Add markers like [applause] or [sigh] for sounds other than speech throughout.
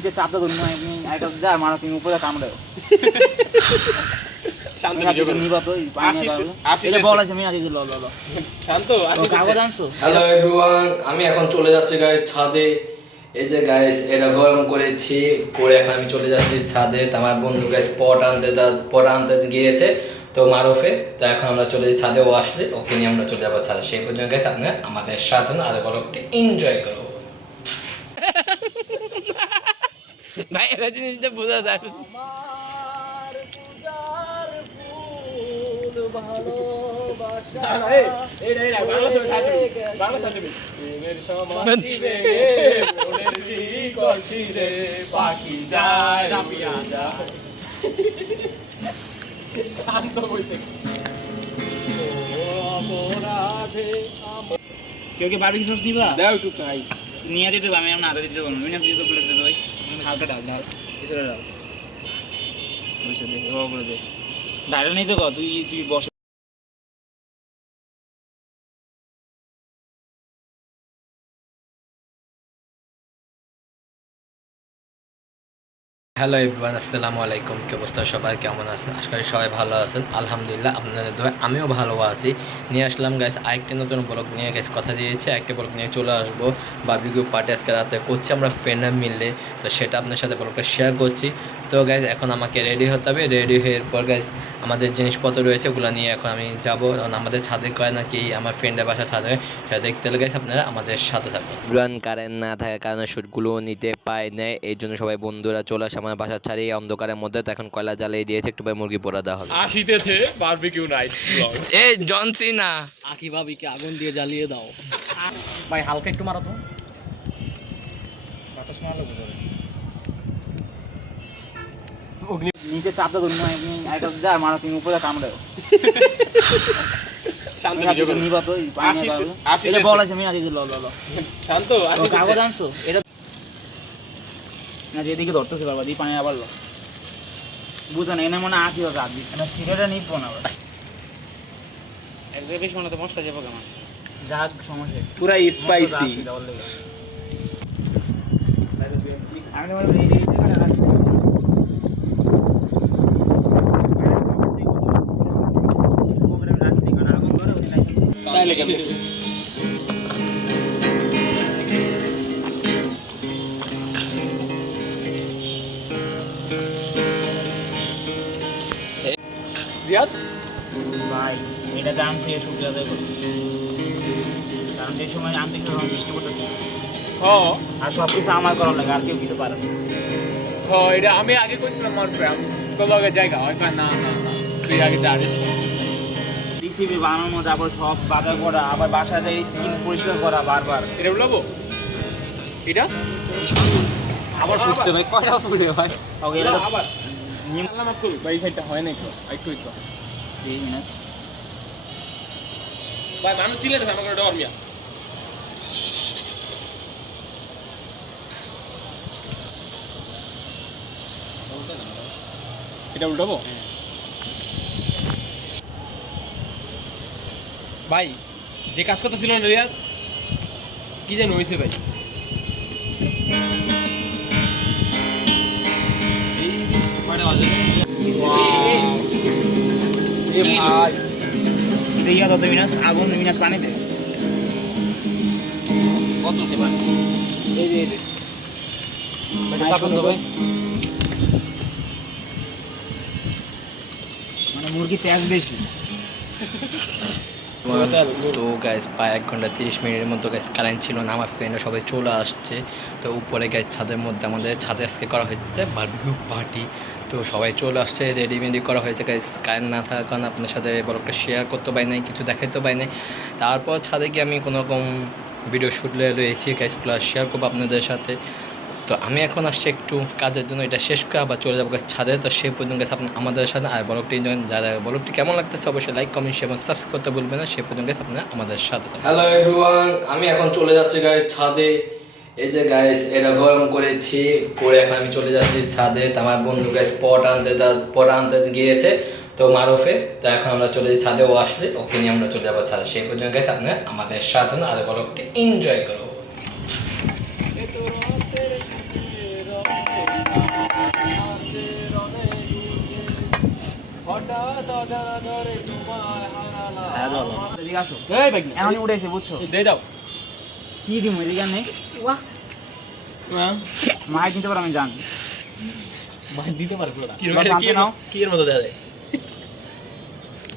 নিচে চাপটা ধরুন না আপনি একটা যা মারা তুমি উপরে কামড়াও [laughs] আমি হ্যালো এভরিওয়ান এখন চলে যাচ্ছি গাইস ছাদে। এই যে গাইস এটা গরম করেছি করে এখন আমি চলে যাচ্ছি ছাদে। তো আমার বন্ধু গাইস পট আনতে পট আনতে গিয়েছে তো মারুফে। তো এখন আমরা চলে যাই ছাদে ও আসলে ওকে নিয়ে আমরা চলে যাব ছাদে। সেই পর্যন্ত গাইস আপনার আমাদের সাথে আর বরফটি এনজয় করব ভাই এটা জিনিসটা বোঝা যায় না, না, এই, এই না, এই না, বাংলা ছবি, ছায়া ছবি, বাংলা ছায়া ছবি। প্রেমের সমাধি রে, মনের শিকল পাখি যায়, উড়ে যায়। শান্ত বইতে। কেউ কি বারবিকিউ সস নিবা দাও একটু খাই। নিয়ে যেতে আমি আমরা আদা দিতে পারব না। আমি না দিতে প্লেট দিতে ভাই। হালকা ডাল ডাল। এছাড়া ডাল। ডাল দে এবার করে দে। ডালটা নেই তো কত তুই তুই বস হ্যালো এভরিওয়ান আসসালামু আলাইকুম। কি অবস্থা সবাই? কেমন আছেন? আশা সবাই ভালো আছেন। আলহামদুলিল্লাহ, আপনাদের দোয়া আমিও ভালো আছি। নিয়ে আসলাম গাইস আরেকটি নতুন ব্লগ নিয়ে। গেছে কথা দিয়েছে, আরেকটি ব্লগ নিয়ে চলে আসব। বাবিকিউ পার্টি আজকে রাতে করছি আমরা ফ্রেন্ডরা মিললে তো সেটা আপনার সাথে ব্লগটা শেয়ার করছি। তো গ্যাস এখন আমাকে রেডি হতে হবে। রেডি হয়ে পর গাইজ আমাদের জিনিসপত্র রয়েছে ওগুলো নিয়ে এখন আমি যাব। কারণ আমাদের ছাদে করে নাকি আমার ফ্রেন্ডের বাসা ছাদে। সেটা দেখতে গাইজ আপনারা আমাদের সাথে থাকবেন। ব্রান কারেন্ট না থাকার কারণে শ্যুটগুলো নিতে পায় নাই এই জন্য সবাই বন্ধুরা চলে আসে আমার বাসা ছাড়ি এই অন্ধকারের মধ্যে। তো এখন কয়লা জ্বালিয়ে দিয়েছে একটু পরে মুরগি পোড়া দেওয়া হবে। আসিতেছে বারবিকিউ নাইট ব্লগ এই জনসিনা আকি ভাবিকে আগুন দিয়ে জ্বালিয়ে দাও। ভাই হালকা একটু মারো তো। বাতাস মারলে বোঝা যায়। অগ্নি নিচে ধরুন না আপনি একটা যা মারা তুমি উপরে কামড়াও শান্ত তুমি। নিবা তো এটা বল আছে আমি আগে ল ল ল শান্ত কাগজ আনছো এটা না যেদিকে ধরতেছে বাবা দিয়ে পানি আবার লো বুঝো না এনে মনে হয় আঁকি হবে দিচ্ছে না নিবো না একদম বেশি মনে তো মশলা যাব কেমন যাক সমস্যা। পুরা স্পাইসি। আমি এই- এই- এই- এই- তাইলে কেন রিয়াদ? ভাই এটা দাম থেকে শুক্রিয়া আদায় করি। কারণ যে সময় আনতে গেলে তখন বৃষ্টি পড়তেছে। আর সব কিছু আমার করার লাগে আর কেউ কিছু পারে না। হ এটা আমি আগে কইছিলাম আমার ফ্রেন্ড তো লগে জায়গা হয় না না না তুই আগে চার্জেস রিসিপি বানানো তারপর সব বাজার করা আবার বাসায় যাই স্কিন পরিষ্কার করা বারবার। এটা উঠাবো এটা? আবার ফুটছে ভাই কয়টা ফুটে ভাই? ওকে এটা আবার। নিম আল্লাহ মাফ করুক ভাই সাইডটা হয় না একটু একটু একটু এই না ভাই মানুষ চিলে দেবে আমাকে ডর মিয়া এটা উল্টাবো ভাই যে কাজ করতে ছিল না রিয়াদ কি যেন হয়েছে ভাই। ইয়া তত মিনাস আগুন মিনাস পানিতে। কত এই যে এই যে। ভাই। মানে মুরগি তেজ বেশি। [laughs] তো গ্যাস প্রায় এক ঘণ্টা তিরিশ মিনিটের মতো গ্যাস কারেন্ট ছিল না, আমার ফ্রেন্ডরা সবাই চলে আসছে। তো উপরে গ্যাস ছাদের মধ্যে, আমাদের ছাদে আজকে করা হয়েছে বারবিকিউ পার্টি তো সবাই চলে আসছে রেডিমেডি করা হয়েছে গ্যাস কারেন্ট না থাকার কারণে আপনার সাথে ব্লগটা শেয়ার করতে পারি নাই, কিছু দেখাইতে পারি নাই। তারপর ছাদে গিয়ে আমি কোনো রকম ভিডিও শ্যুট রয়েছি গ্যাসগুলো শেয়ার করব আপনাদের সাথে। তো আমি এখন আসছি একটু কাজের জন্য, এটা শেষ করে আবার চলে যাব ছাদে। তো সেই পর্যন্ত গেছে আপনি আমাদের সাথে আর ব্লগটি যারা ব্লগটি কেমন লাগতেছে অবশ্যই লাইক কমেন্ট শেয়ার এবং সাবস্ক্রাইব করতে ভুলবেন না। সেই পর্যন্ত গেছে আপনারা আমাদের সাথে হ্যালো এভরিওয়ান আমি এখন চলে যাচ্ছি গাইস ছাদে। এই যে গাইস, এটা গরম করেছি, করে এখন আমি চলে যাচ্ছি ছাদে। তো আমার বন্ধু গাইস পট আনতে পট আনতে গিয়েছে, তো মারুফে। তো এখন আমরা চলে যাই ছাদে, ও আসলে ওকে নিয়ে আমরা চলে যাব ছাদে। সেই পর্যন্ত গেছে আপনারা আমাদের সাথে আর ব্লগটি এনজয় করব কি দিব এদিকে নেই মায়ের দিতে পারো আমি জানি দিতে পারে কি এর মতো দেখা যায়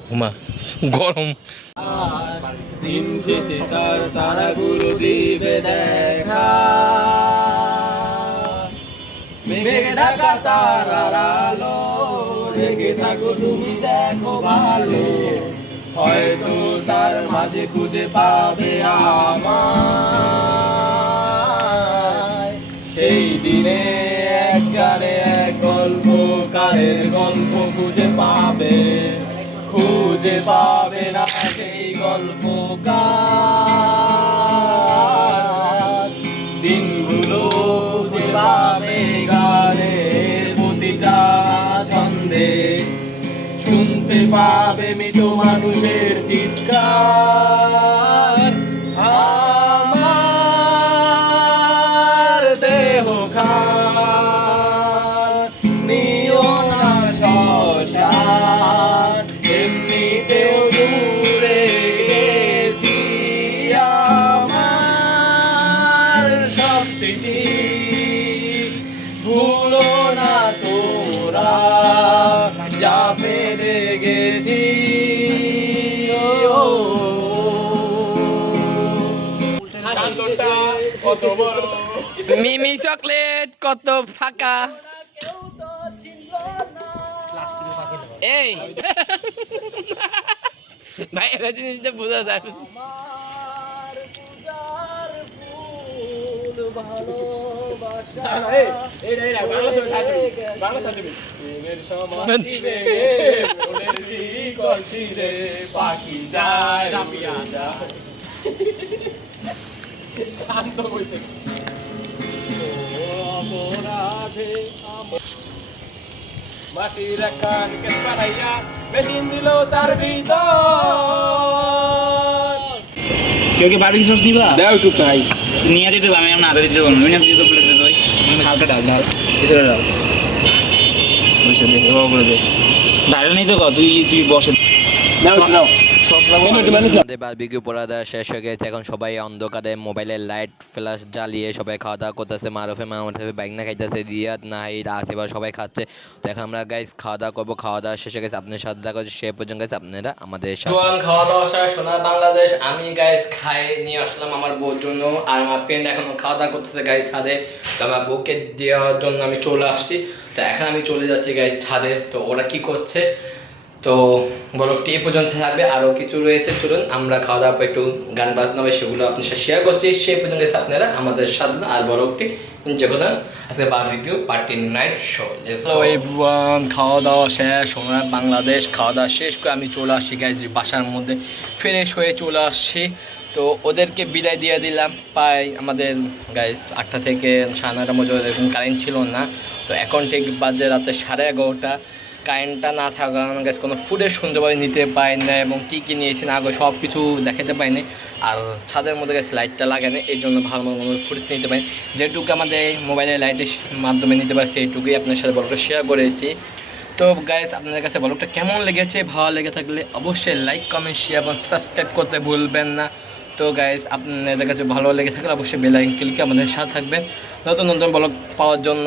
ঘুমা গরম দিন শেষে তার তারাগুলো দিবে দেখা মেঘে ঢাকা তারার আলো জেগে থাকো, তুমি দেখো ভালো। হয়তো তার মাঝে খুঁজে পাবে আমায়। সেই দিনে এক গানে এক গল্পকারের গল্প খুঁজে পাবে। খুঁজে পাবে না সেই গল্পকার। পাবে মৃত মানুষের চিৎকার। আমার দেহ খান, নিও না শ্মশান। এমনিতেও দূরে গেছি আমার সব স্মৃতি। ভুলো না তোরা, যা মিমি চকলেট কত ফাঁকা। এই। ভাই এটা জিনিসটা বোঝা যায়। পাখি যায় শান্ত হইতে অপরাধে আমার মাটির কান কে পাড়াইয়া মেশিন দিল তার ভিতর। কেউ কি বারবিকিউ সস দিবা? দাও একটু খাই। নিয়ে যেতে আমি আদা দিতে পারব না। না দিতে প্লেট দিতে হয়। হালকা ডাল ডাল এছাড়া ডাল বসে দে এবার করে দে। ডাল নেই তো তুই তুই বসে দাও একটু দাও। বারবিকিউ পড়া দেওয়া শেষ হয়ে গেছে এখন সবাই অন্ধকারে মোবাইলের লাইট ফ্ল্যাশ জ্বালিয়ে সবাই খাওয়া দাওয়া করতেছে মারুফে মা আমার বাইক না খাইতেছে রিয়াদ নাহিদ আসিবা সবাই খাচ্ছে। তো এখন আমরা গাইস খাওয়া দাওয়া করব খাওয়া দাওয়া শেষে গেছে আপনার সাথে দেখা সে পর্যন্ত গেছে আপনারা আমাদের সাথে খাওয়া দাওয়া শেষ সোনার বাংলাদেশ আমি গাইস খাই নিয়ে আসলাম আমার বউর জন্য আর আমার ফ্রেন্ড এখন খাওয়া দাওয়া করতেছে গাইস ছাদে তো আমার বউকে দেওয়ার জন্য আমি চলে আসছি। তো এখন আমি চলে যাচ্ছি গাইস ছাদে তো ওরা কি করছে? তো ব্লগটি এ পর্যন্ত থাকবে আরও কিছু রয়েছে, চলুন আমরা খাওয়া দাওয়া একটু গান বাজনা হবে, সেগুলো আপনার সাথে শেয়ার করছি। সেই পর্যন্ত আপনারা আমাদের সাথে আর ব্লগটি যে পার্টি খাওয়া দাওয়া বাংলাদেশ, খাওয়া দাওয়া শেষ করে আমি চলে আসছি গাইজ বাসার মধ্যে ফ্রেশ হয়ে চলে আসছি। তো ওদেরকে বিদায় দিয়ে দিলাম। প্রায় আমাদের গাইজ আটটা থেকে সাড়ে নটার মধ্যে এরকম কারেন্ট ছিল না। তো এখন ঠিক বাজে রাতে সাড়ে এগারোটা। কারেন্টটা না থাকার কারণে গাছ কোনো ফুটেজ পারি নিতে পারি না, এবং কী কী নিয়েছি না আগে সব কিছু দেখাতে পারিনি। আর ছাদের মধ্যে গেছে, লাইটটা লাগানো এই জন্য ভালো মতো কোনো ফুটেজ নিতে পারি যেটুকু আমাদের মোবাইলের লাইটের মাধ্যমে নিতে পারছি সেইটুকুই আপনার সাথে বলটা শেয়ার করেছি। তো গাইস আপনাদের কাছে ব্লগটা কেমন লেগেছে? ভালো লেগে থাকলে অবশ্যই লাইক কমেন্ট শেয়ার এবং সাবস্ক্রাইব করতে ভুলবেন না। তো গাইস আপনাদের কাছে ভালো লেগে থাকলে অবশ্যই বেলাইন ক্লিকে আমাদের সাথে থাকবেন। নতুন নতুন ব্লগ পাওয়ার জন্য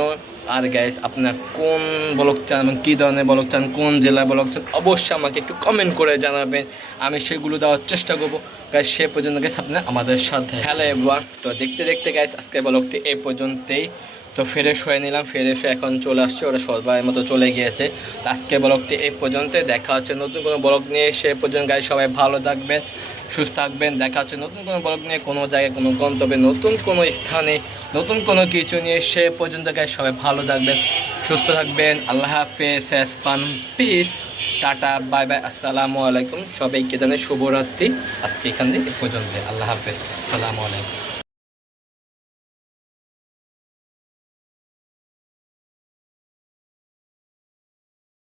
আর গাইস আপনার কোন ব্লগ চান এবং কী ধরনের ব্লগ চান, কোন জেলায় ব্লগ চান, অবশ্যই আমাকে একটু কমেন্ট করে জানাবেন। আমি সেগুলো দেওয়ার চেষ্টা করব। গাইস সে পর্যন্ত গাইস আপনার আমাদের সাথে। হ্যালো এবার তো দেখতে দেখতে গাইস আজকে ব্লগটি এই পর্যন্তই। তো ফ্রেশ হয়ে নিলাম, ফ্রেশ হয়ে এখন চলে আসছে, ওরা সবার মতো চলে গিয়েছে। আজকে ব্লগটি এই পর্যন্ত দেখা হচ্ছে নতুন কোনো ব্লগ নিয়ে, সে পর্যন্ত গাইজ সবাই ভালো থাকবেন, সুস্থ থাকবেন, দেখা হচ্ছে নতুন কোনো ব্লগ নিয়ে, কোনো জায়গায়, কোনো গন্তব্যে, নতুন কোনো স্থানে, নতুন কোনো কিছু নিয়ে, সে পর্যন্ত গাইজ সবাই ভালো থাকবেন, সুস্থ থাকবেন, আল্লাহ হাফেজ হ্যাসপান পিস টাটা বাই বাই আসসালামু আলাইকুম, সবাইকে জানাই শুভরাত্রি, আজকে এখান থেকে পর্যন্ত আল্লাহ হাফেজ, আসসালামু আলাইকুম।